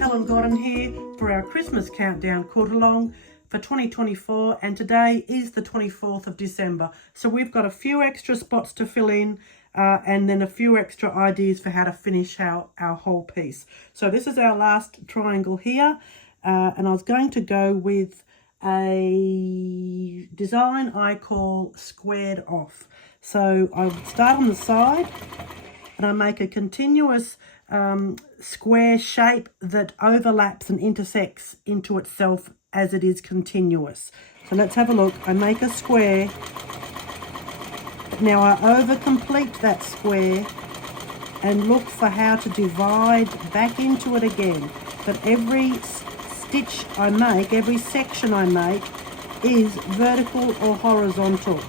Helen Godden here for our Christmas countdown quilt-along for 2024, and today is the 24th of December. So we've got a few extra spots to fill in and then a few extra ideas for how to finish our whole piece. So this is our last triangle here, and I was going to go with a design I call squared off. So I would start on the side and I make a continuous square shape that overlaps and intersects into itself as it is continuous. So let's have a look. I make a square. Now I over complete that square and look for how to divide back into it again. But every stitch I make, every section I make is vertical or horizontal,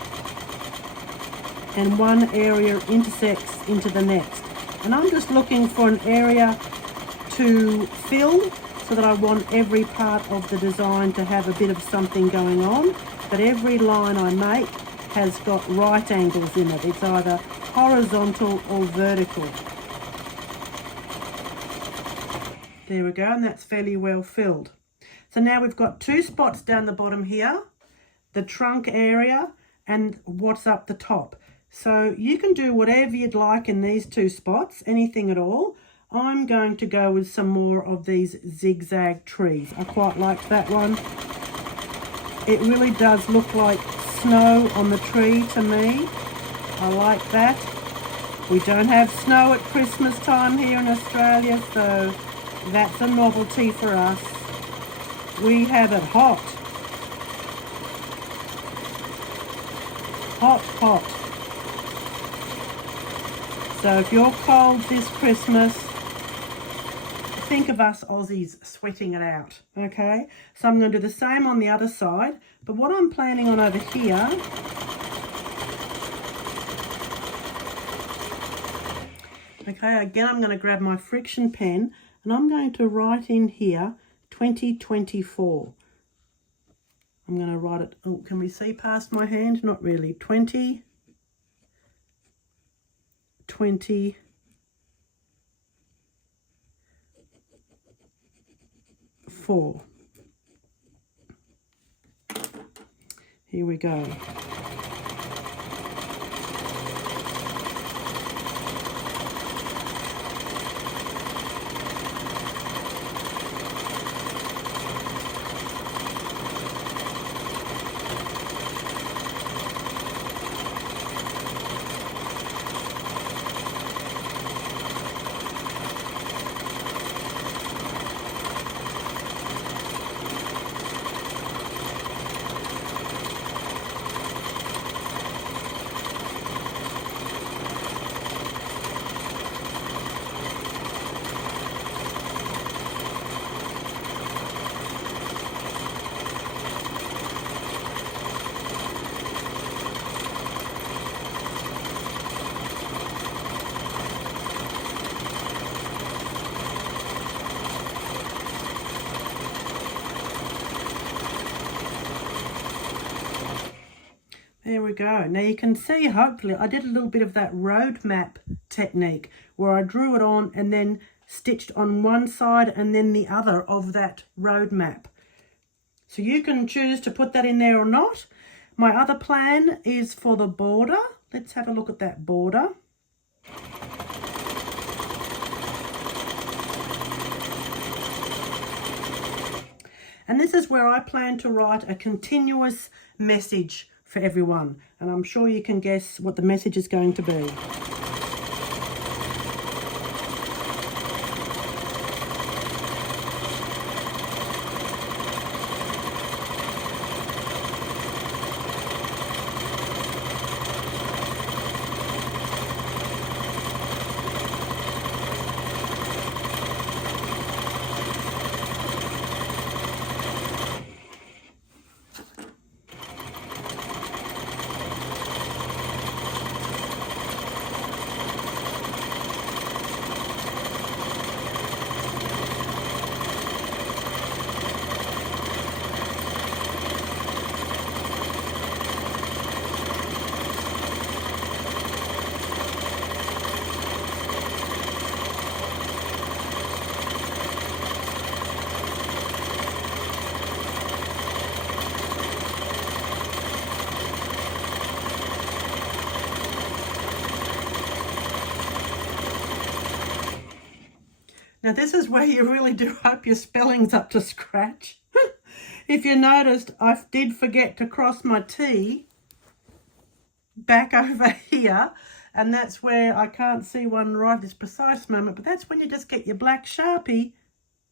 and one area intersects into the next. And I'm just looking for an area to fill so that I want every part of the design to have a bit of something going on, but every line I make has got right angles in it. It's either horizontal or vertical. There we go, and that's fairly well filled. So now we've got two spots down the bottom here, the trunk area and what's up the top. So you can do whatever you'd like in these two spots, anything at all. I'm going to go with some more of these zigzag trees. I quite like that one. It really does look like snow on the tree to me. I like that. We don't have snow at Christmas time here in Australia, so that's a novelty for us. We have it hot. Hot, hot. So if you're cold this Christmas, think of us Aussies sweating it out, okay? So I'm going to do the same on the other side, but what I'm planning on over here, okay, again I'm going to grab my friction pen and I'm going to write in here 2024. I'm going to write it, oh, can we see past my hand? Not really. 2024. Here we go. There we go. Now you can see, hopefully, I did a little bit of that road map technique where I drew it on and then stitched on one side and then the other of that road map. So you can choose to put that in there or not. My other plan is for the border. Let's have a look at that border. And this is where I plan to write a continuous message for everyone, and I'm sure you can guess what the message is going to be. Now this is where you really do hope your spelling's up to scratch. If you noticed, I did forget to cross my T back over here, and that's where I can't see one right this precise moment, but that's when you just get your black Sharpie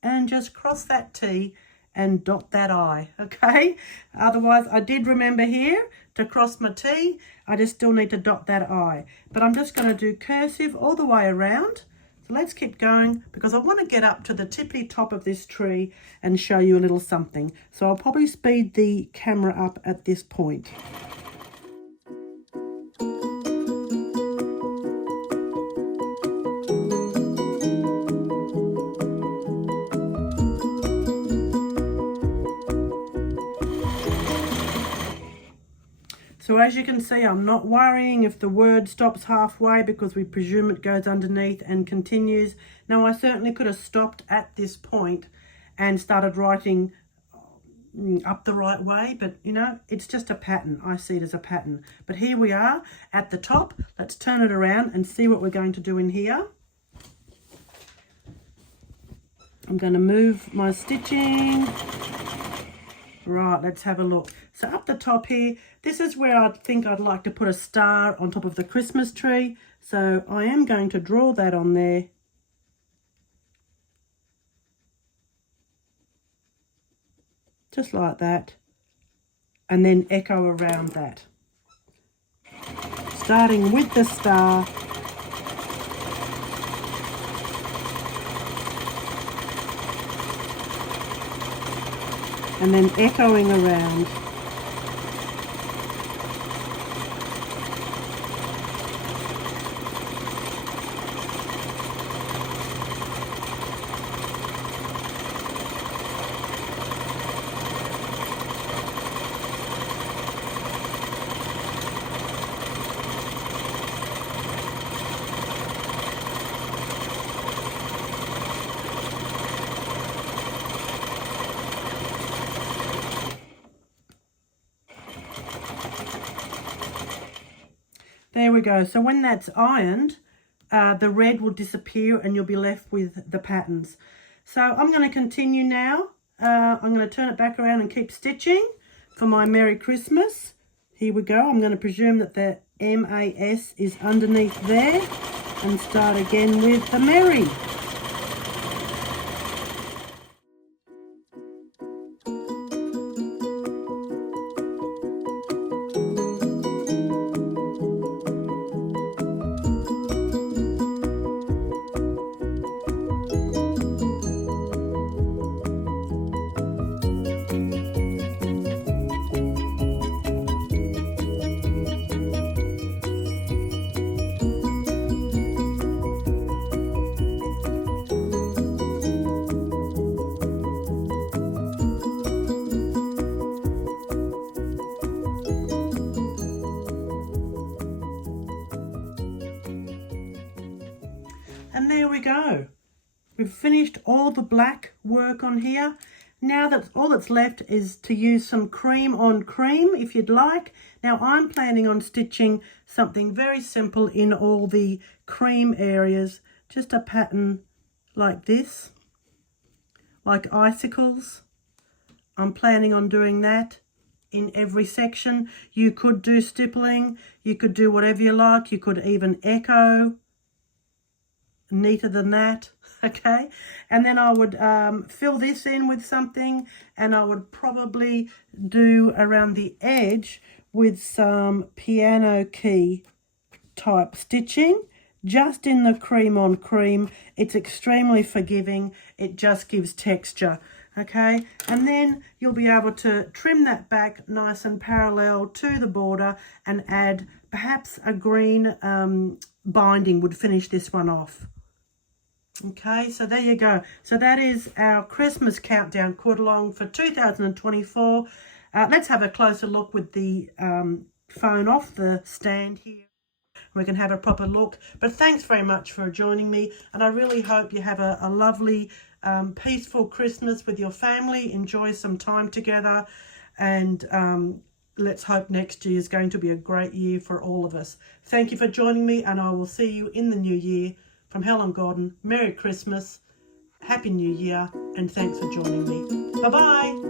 and just cross that T and dot that I, okay? Otherwise, I did remember here to cross my T. I just still need to dot that I. But I'm just going to do cursive all the way around. So let's keep going because I want to get up to the tippy top of this tree and show you a little something. So I'll probably speed the camera up at this point. So as you can see, I'm not worrying if the word stops halfway because we presume it goes underneath and continues. Now, I certainly could have stopped at this point and started writing up the right way, but you know, it's just a pattern. I see it as a pattern. But here we are at the top. Let's turn it around and see what we're going to do in here. I'm going to move my stitching. Right, let's have a look. So up the top here, this is where I think I'd like to put a star on top of the Christmas tree. So I am going to draw that on there. Just like that. And then echo around that. Starting with the star. And then echoing around. There we go. So when that's ironed, the red will disappear and you'll be left with the patterns. So I'm going to continue now. I'm going to turn it back around and keep stitching for my Merry Christmas. Here we go. I'm going to presume that the MAS is underneath there and start again with the Merry. And there we go. We've finished all the black work on here. Now that all that's left is to use some cream on cream if you'd like. Now I'm planning on stitching something very simple in all the cream areas. Just a pattern like this, like icicles. I'm planning on doing that in every section. You could do stippling, you could do whatever you like, you could even echo. Neater than that, okay? And then I would fill this in with something, and I would probably do around the edge with some piano key type stitching, just in the cream on cream. It's extremely forgiving. It just gives texture, okay? And then you'll be able to trim that back nice and parallel to the border and add perhaps a green binding would finish this one off. Okay, so there you go. So that is our Christmas countdown quilt-along for 2024. Let's have a closer look with the phone off the stand here. We can have a proper look. But thanks very much for joining me. And I really hope you have a lovely, peaceful Christmas with your family. Enjoy some time together. And let's hope next year is going to be a great year for all of us. Thank you for joining me, and I will see you in the new year. From Helen Godden, Merry Christmas Happy New Year, and thanks for joining me. Bye-bye.